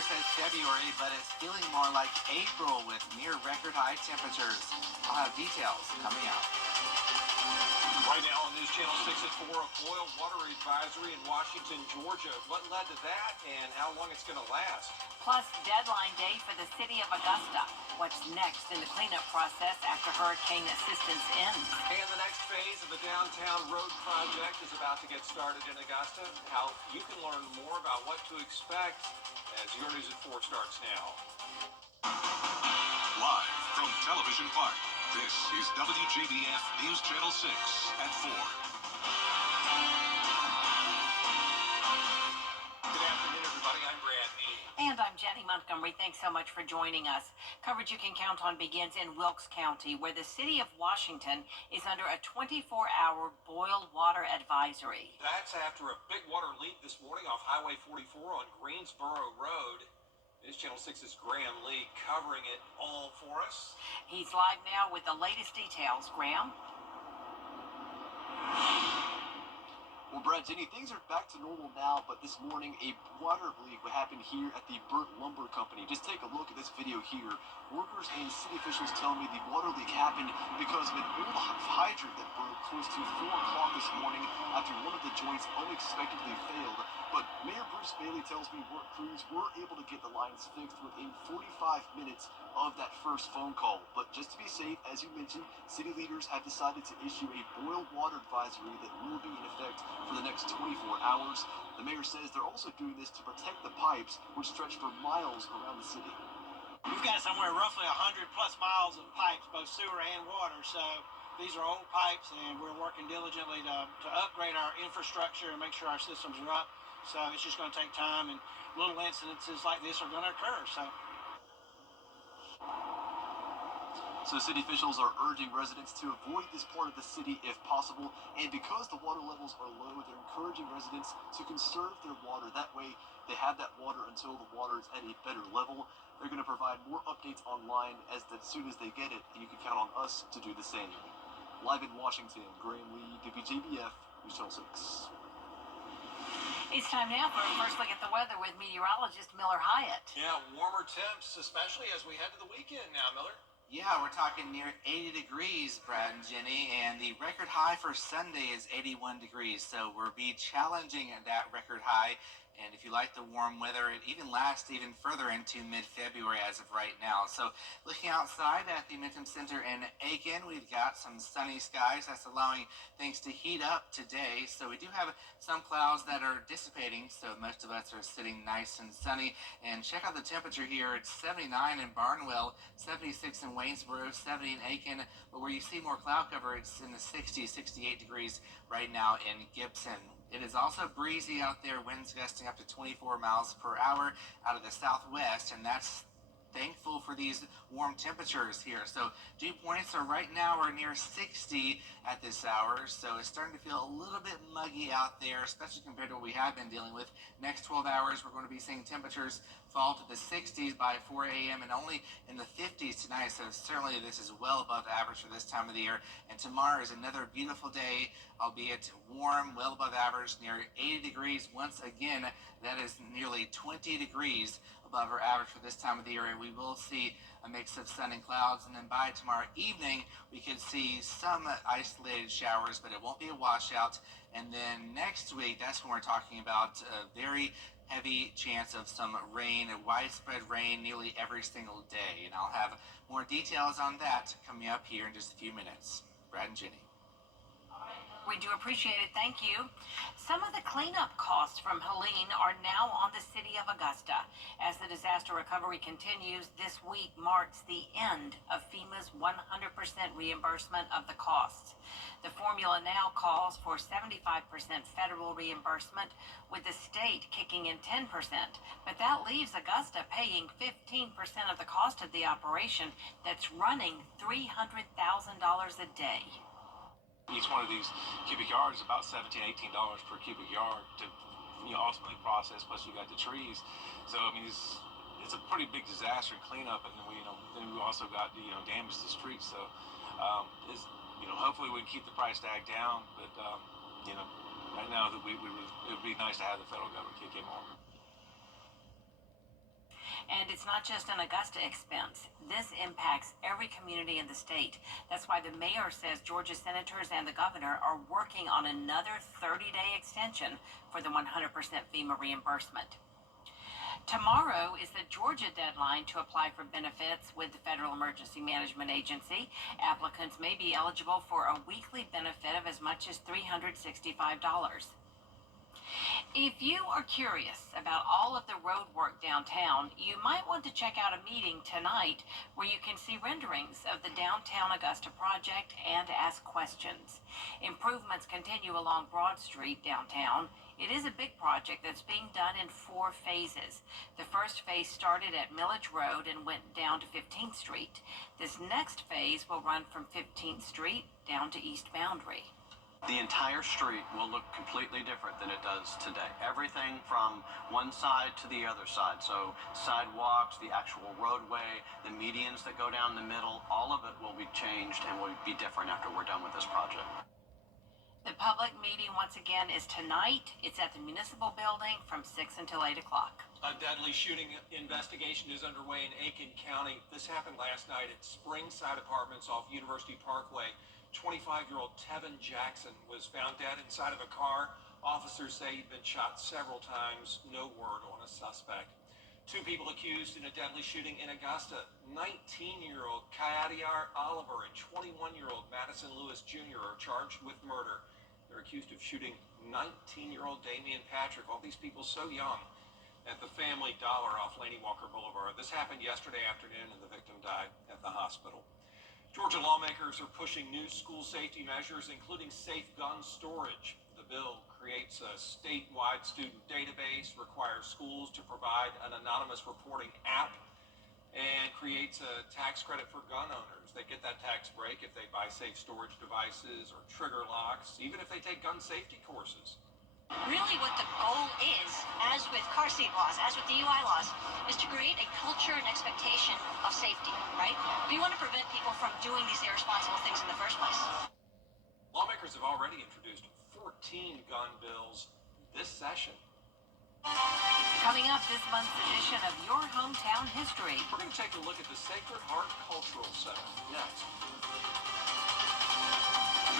weather says February, but it's feeling more like April with near record high temperatures. I'll have details coming out. Right now on News Channel 6 at 4, a boil water advisory in Washington, Georgia. What led to that and how long it's going to last? Plus, deadline day for the city of Augusta. What's next in the cleanup process after hurricane assistance ends? And the next phase of the downtown road project is about to get started in Augusta. How you can learn more about what to expect as your News at 4 starts now. Live from Television Park, this is WJBF News Channel 6 at 4. Good afternoon, everybody. I'm Brad Neely. And I'm Jenny Montgomery. Thanks so much for joining us. Coverage you can count on begins in Wilkes County, where the city of Washington is under a 24-hour boil water advisory. That's after a big water leak this morning off Highway 44 on Greensboro Road. News Channel 6's Graham Lee covering it all for us. He's live now with the latest details. Graham? Well, Brad, Jenny, things are back to normal now, but this morning a water leak happened here at the Burnt Lumber Company. Just take a look at this video here. Workers and city officials tell me the water leak happened because of an old hydrant that broke close to 4 o'clock this morning after one of the joints unexpectedly failed. But Mayor Bruce Bailey tells me work crews were able to get the lines fixed within 45 minutes of that first phone call. But just to be safe, as you mentioned, city leaders have decided to issue a boil water advisory that will be in effect for the next 24 hours. The mayor says they're also doing this to protect the pipes, which stretch for miles around the city. We've got somewhere roughly 100 plus miles of pipes, both sewer and water. So these are old pipes, and we're working diligently to upgrade our infrastructure and make sure our systems are up. So it's just going to take time, and little incidences like this are going to occur. So city officials are urging residents to avoid this part of the city if possible. And because the water levels are low, they're encouraging residents to conserve their water. That way, they have that water until the water is at a better level. They're going to provide more updates online as soon as they get it, and you can count on us to do the same. Live in Washington, Graham Lee, WJBF, News Channel 6. It's time now for a first look at the weather with meteorologist Miller Hyatt. Yeah, warmer temps, especially as we head to the weekend now, Miller. Yeah, we're talking near 80 degrees, Brad and Jenny, and the record high for Sunday is 81 degrees, so we'll be challenging that record high. And if you like the warm weather, it even lasts even further into mid-February as of right now. So looking outside at the Minton Center in Aiken, we've got some sunny skies. That's allowing things to heat up today. So we do have some clouds that are dissipating, so most of us are sitting nice and sunny. And check out the temperature here. It's 79 in Barnwell, 76 in Waynesboro, 70 in Aiken. But where you see more cloud cover, it's in the 60, 68 degrees right now in Gibson. It is also breezy out there, winds gusting up to 24 miles per hour out of the southwest, and that's thankful for these warm temperatures here. So dew points are right now are near 60 at this hour, so it's starting to feel a little bit muggy out there, especially compared to what we have been dealing with. Next 12 hours, we're going to be seeing temperatures fall to the 60s by 4 a.m. and only in the 50s tonight, so certainly this is well above average for this time of the year. And tomorrow is another beautiful day, albeit warm, well above average, near 80 degrees. Once again, that is nearly 20 degrees above our average for this time of the year, and we will see a mix of sun and clouds. And then by tomorrow evening, we could see some isolated showers, but it won't be a washout. And then next week, that's when we're talking about a very heavy chance of some rain, a widespread rain nearly every single day. And I'll have more details on that coming up here in just a few minutes. Brad and Jenny. We do appreciate it. Thank you. Some of the cleanup costs from Helene are now on the city of Augusta. As the disaster recovery continues, this week marks the end of FEMA's 100% reimbursement of the costs. The formula now calls for 75% federal reimbursement, with the state kicking in 10%. But that leaves Augusta paying 15% of the cost of the operation that's running $300,000 a day. Each one of these cubic yards is about $17, $18 per cubic yard to ultimately process. Plus you got the trees, so I mean it's a pretty big disaster and cleanup, and then we also got damage to the streets. So hopefully we can keep the price tag down, but right now it would be nice to have the federal government kick in more. And it's not just an Augusta expense. This impacts every community in the state. That's why the mayor says Georgia senators and the governor are working on another 30-day extension for the 100% FEMA reimbursement. Tomorrow is the Georgia deadline to apply for benefits with the Federal Emergency Management Agency. Applicants may be eligible for a weekly benefit of as much as $365. If you are curious about all of the road work downtown, you might want to check out a meeting tonight where you can see renderings of the Downtown Augusta project and ask questions. Improvements continue along Broad Street downtown. It is a big project that's being done in 4 phases. The first phase started at Millage Road and went down to 15th Street. This next phase will run from 15th Street down to East Boundary. The entire street will look completely different than it does today. Everything from one side to the other side. So sidewalks, the actual roadway, the medians that go down the middle, all of it will be changed and will be different after we're done with this project. The public meeting, once again, is tonight. It's at the Municipal Building from 6 until 8 o'clock. A deadly shooting investigation is underway in Aiken County. This happened last night at Springside Apartments off University Parkway. 25-year-old Tevin Jackson was found dead inside of a car. Officers say he'd been shot several times. No word on a suspect. 2 people accused in a deadly shooting in Augusta. 19-year-old Kayadiar Oliver and 21-year-old Madison Lewis Jr. are charged with murder. They're accused of shooting 19-year-old Damian Patrick, all these people so young, at the Family Dollar off Laney Walker Boulevard. This happened yesterday afternoon and the victim died at the hospital. Georgia lawmakers are pushing new school safety measures, including safe gun storage. The bill creates a statewide student database, requires schools to provide an anonymous reporting app, and creates a tax credit for gun owners. They get that tax break if they buy safe storage devices or trigger locks, even if they take gun safety courses. Really what the goal is, as with car seat laws, as with DUI laws, is to create a culture and expectation of safety, right? We want to prevent people from doing these irresponsible things in the first place. Lawmakers have already introduced 14 gun bills this session. Coming up this month's edition of Your Hometown History. We're going to take a look at the Sacred Heart Cultural Center next.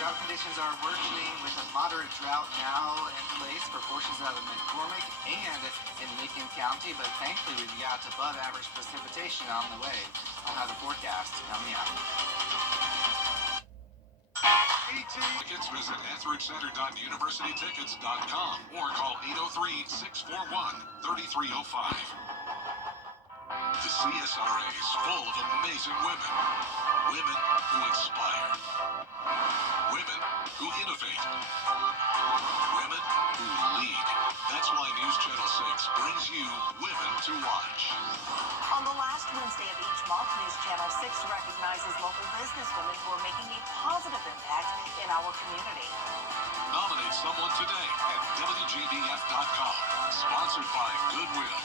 Drought conditions are worsening with a moderate drought now in place for portions of McCormick and in Macon County, but thankfully we've got above average precipitation on the way. I'll have the forecast coming up. Tickets, visit EtheridgeCenter.universitytickets.com or call 803-641-3305. The CSRA is full of amazing women. Women who inspire. Women who innovate. Women who lead. That's why News Channel 6 brings you Women to Watch. On the last Wednesday of each month, News Channel 6 recognizes local businesswomen who are making a positive impact in our community. Nominate someone today at WJBF.com. Sponsored by Goodwill.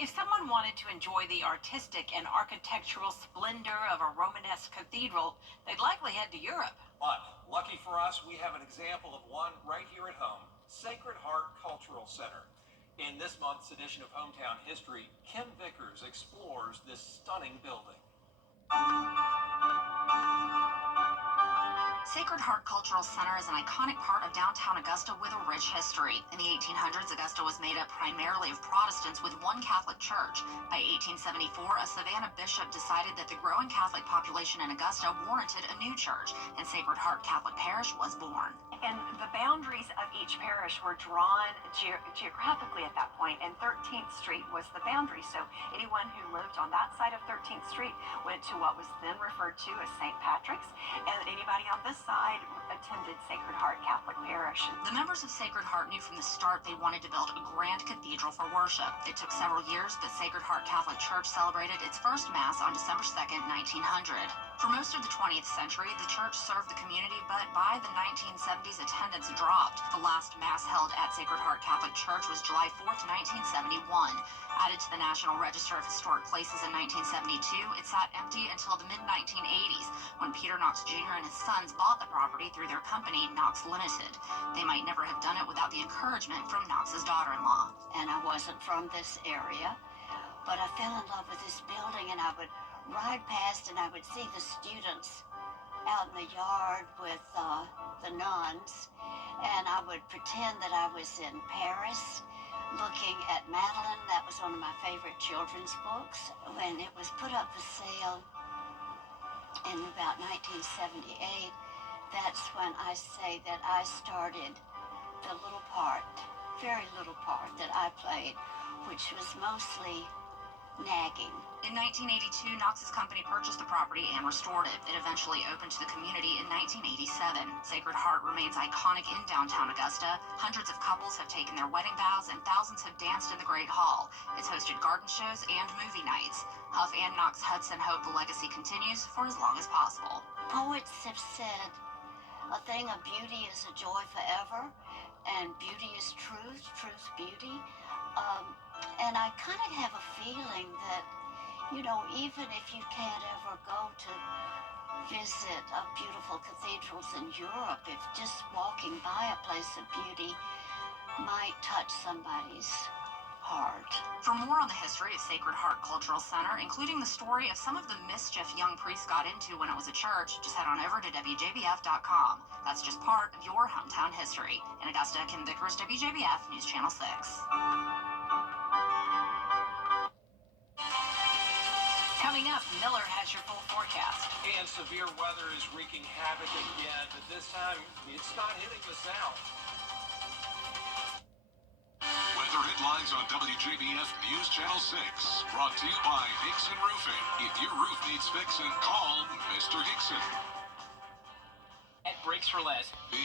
If someone wanted to enjoy the artistic and architectural splendor of a Romanesque cathedral, they'd likely head to Europe. But lucky for us, we have an example of one right here at home. Sacred Heart Cultural Center. In this month's edition of Hometown History, Kim Vickers explores this stunning building. Sacred Heart Cultural Center is an iconic part of downtown Augusta with a rich history. In the 1800s, Augusta was made up primarily of Protestants with one Catholic church. By 1874, a Savannah bishop decided that the growing Catholic population in Augusta warranted a new church, and Sacred Heart Catholic Parish was born. And the boundaries of each parish were drawn geographically at that point, and 13th Street was the boundary. So anyone who lived on that side of 13th Street went to what was then referred to as St. Patrick's, and anybody on this side attended Sacred Heart Catholic Parish. The members of Sacred Heart knew from the start they wanted to build a grand cathedral for worship. It took several years, but Sacred Heart Catholic Church celebrated its first Mass on December 2nd, 1900. For most of the 20th century, the church served the community, but by the 1970s, attendance dropped. The last Mass held at Sacred Heart Catholic Church was July 4th, 1971. Added to the National Register of Historic Places in 1972, it sat empty until the mid-1980s, when Peter Knox Jr. and his sons bought the property through their company, Knox Limited. They might never have done it without the encouragement from Knox's daughter-in-law. And I wasn't from this area, but I fell in love with this building, and I would ride past and I would see the students out in the yard with the nuns, and I would pretend that I was in Paris looking at Madeline. That was one of my favorite children's books. When it was put up for sale in about 1978, that's when I say that I started the little part, very little part that I played, which was mostly nagging. In 1982, Knox's company purchased the property and restored it. It eventually opened to the community in 1987. Sacred Heart remains iconic in downtown Augusta. Hundreds of couples have taken their wedding vows, and thousands have danced in the Great Hall. It's hosted garden shows and movie nights. Huff and Knox Hudson hope the legacy continues for as long as possible. Poets have said, a thing of beauty is a joy forever, and beauty is truth, truth, beauty. And I kind of have a feeling that, you know, even if you can't ever go to visit beautiful cathedrals in Europe, if just walking by a place of beauty might touch somebody's heart. For more on the history of Sacred Heart Cultural Center, including the story of some of the mischief young priests got into when it was a church, just head on over to WJBF.com. That's just part of your hometown history. In Augusta, Kim Vickers, WJBF News Channel 6. Coming up, Miller has your full forecast. And severe weather is wreaking havoc again, but this time it's not hitting the south. Weather headlines on WJBF News Channel 6. Brought to you by Hickson Roofing. If your roof needs fixing, call Mr. Hickson. At Brakes for Less. B.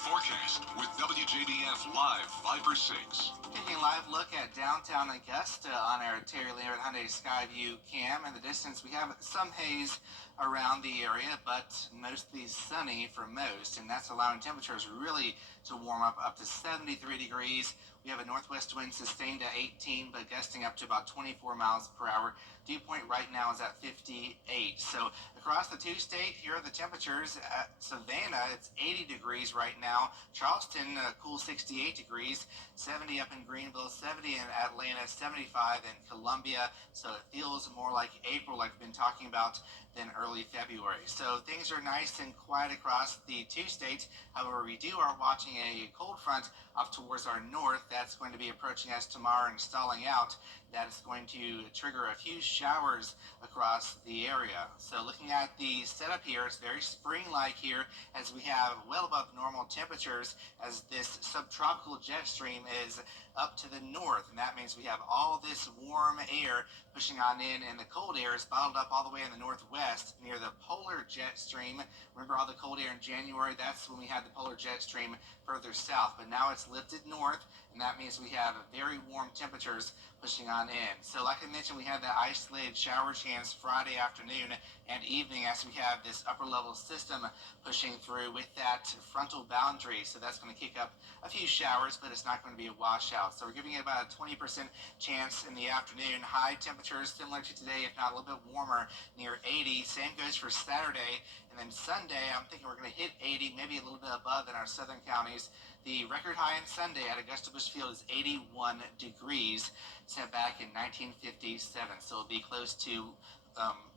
Forecast with WJBF Live 5/6. Taking a live look at downtown Augusta on our Terry Lambert Hyundai Skyview cam. In the distance, we have some haze around the area, but mostly sunny for most, and that's allowing temperatures really to warm up to 73 degrees. We have a northwest wind sustained at 18, but gusting up to about 24 miles per hour. Dew point right now is at 58. So across the two-state, here are the temperatures. At Savannah, it's 80 degrees right now. Charleston, cool 68 degrees. 70 up in Greenville, 70 in Atlanta, 75 in Columbia. So it feels more like April, like we've been talking about, than early February. So things are nice and quiet across the two states. However, we are watching a cold front off towards our north. That's going to be approaching us tomorrow and stalling out. That is going to trigger a few showers across the area. So looking at the setup here, it's very spring-like here as we have well above normal temperatures as this subtropical jet stream is up to the north, and that means we have all this warm air pushing on in, and the cold air is bottled up all the way in the northwest near the polar jet stream. Remember all the cold air in January? That's when we had the polar jet stream further south, but now it's lifted north, and that means we have very warm temperatures pushing on in. So like I mentioned, we have that isolated shower chance Friday afternoon and evening as we have this upper level system pushing through with that frontal boundary. So that's going to kick up a few showers, but it's not going to be a washout. So we're giving it about a 20% chance in the afternoon. High temperatures similar to today, if not a little bit warmer, near 80. Same goes for Saturday. And then Sunday, I'm thinking we're going to hit 80, maybe a little bit above in our southern counties. The record high on Sunday at Augusta Busch Field is 81 degrees, set back in 1957. So it'll be close to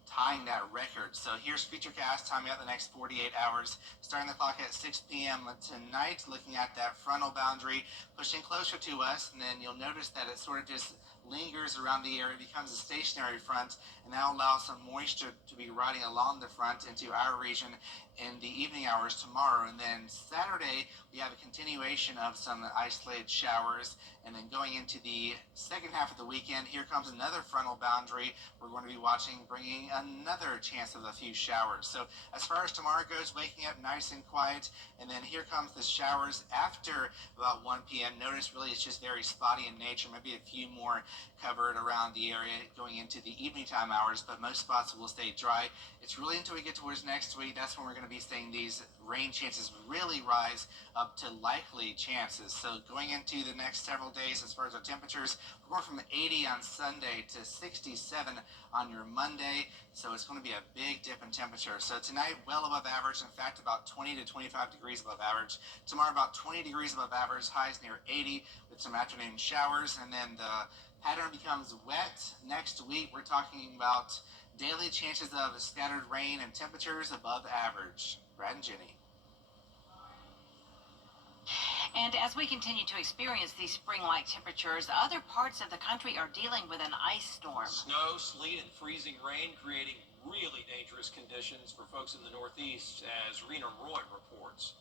tying that record. So here's Futurecast, timing out the next 48 hours. Starting the clock at 6 p.m. tonight, looking at that frontal boundary pushing closer to us, and then you'll notice that it sort of just lingers around the area, becomes a stationary front, and that allows some moisture to be riding along the front into our region in the evening hours tomorrow. And then Saturday, we have a continuation of some isolated showers. And then going into the second half of the weekend, here comes another frontal boundary we're going to be watching, bringing another chance of a few showers. So as far as tomorrow goes, waking up nice and quiet, and then here comes the showers after about 1 p.m. Notice really it's just very spotty in nature, maybe a few more covered around the area going into the evening time hours, but most spots will stay dry. It's really until we get towards next week, that's when we're going to be seeing these rain chances really rise up to likely chances. So going into the next several days, as far as our temperatures, we're going from 80 on Sunday to 67 on your Monday. So it's going to be a big dip in temperature. So tonight, well above average. In fact, about 20 to 25 degrees above average. Tomorrow, about 20 degrees above average. Highs near 80 with some afternoon showers. And then the pattern becomes wet. Next week, we're talking about daily chances of scattered rain and temperatures above average. Brad and Jenny. And as we continue to experience these spring-like temperatures, other parts of the country are dealing with an ice storm. Snow, sleet, and freezing rain creating really dangerous conditions for folks in the Northeast, as Rena Roy reports.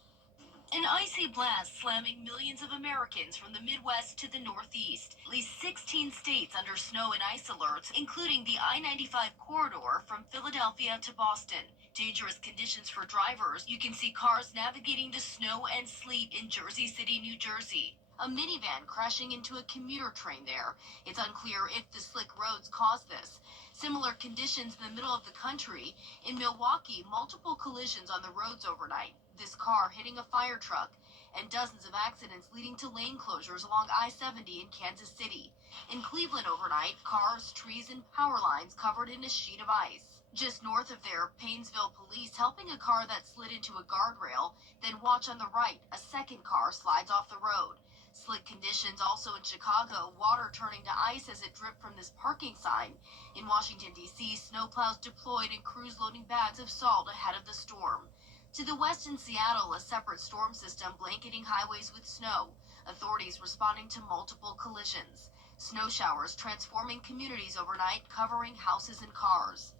An icy blast slamming millions of Americans from the Midwest to the Northeast. At least 16 states under snow and ice alerts, including the I-95 corridor from Philadelphia to Boston. Dangerous conditions for drivers. You can see cars navigating the snow and sleet in Jersey City, New Jersey. A minivan crashing into a commuter train there. It's unclear if the slick roads caused this. Similar conditions in the middle of the country. In Milwaukee, multiple collisions on the roads overnight. This car hitting a fire truck, and dozens of accidents leading to lane closures along I-70 in Kansas City. In Cleveland overnight, cars, trees, and power lines covered in a sheet of ice. Just north of there, Painesville police helping a car that slid into a guardrail. Then watch on the right, a second car slides off the road. Slick conditions also in Chicago, water turning to ice as it dripped from this parking sign. In Washington, D.C., snowplows deployed and crews loading bags of salt ahead of the storm. To the west in Seattle, a separate storm system blanketing highways with snow. Authorities responding to multiple collisions. Snow showers transforming communities overnight, covering houses and cars.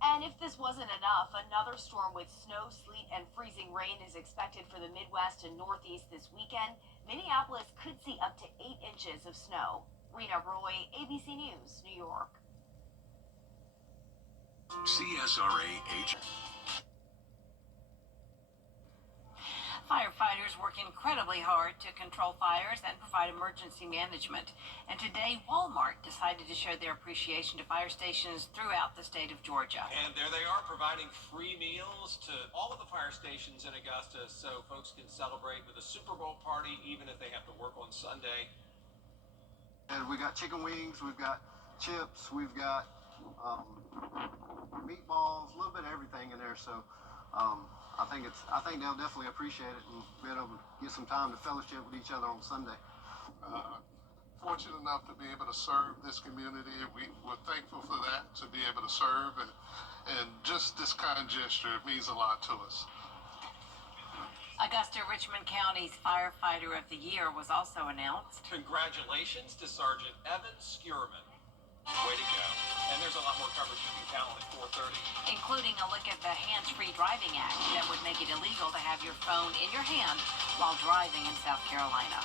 And if this wasn't enough, another storm with snow, sleet, and freezing rain is expected for the Midwest and Northeast this weekend. Minneapolis could see up to 8 inches of snow. Rena Roy, ABC News, New York. CSRA-H. Firefighters work incredibly hard to control fires and provide emergency management. And today, Walmart decided to show their appreciation to fire stations throughout the state of Georgia. And there they are, providing free meals to all of the fire stations in Augusta so folks can celebrate with a Super Bowl party even if they have to work on Sunday. And we got chicken wings, we've got chips, we've got meatballs, a little bit of everything in there. So I think they'll definitely appreciate it and be able to get some time to fellowship with each other on Sunday. Fortunate enough to be able to serve this community. We're thankful for that, to be able to serve, and just this kind gesture, it means a lot to us. Augusta Richmond County's Firefighter of the Year was also announced. Congratulations to Sergeant Evan Skierman. Way to go. And there's a lot more coverage you can count on at 4:30. Including a look at the Hands-Free Driving Act that would make it illegal to have your phone in your hand while driving in South Carolina.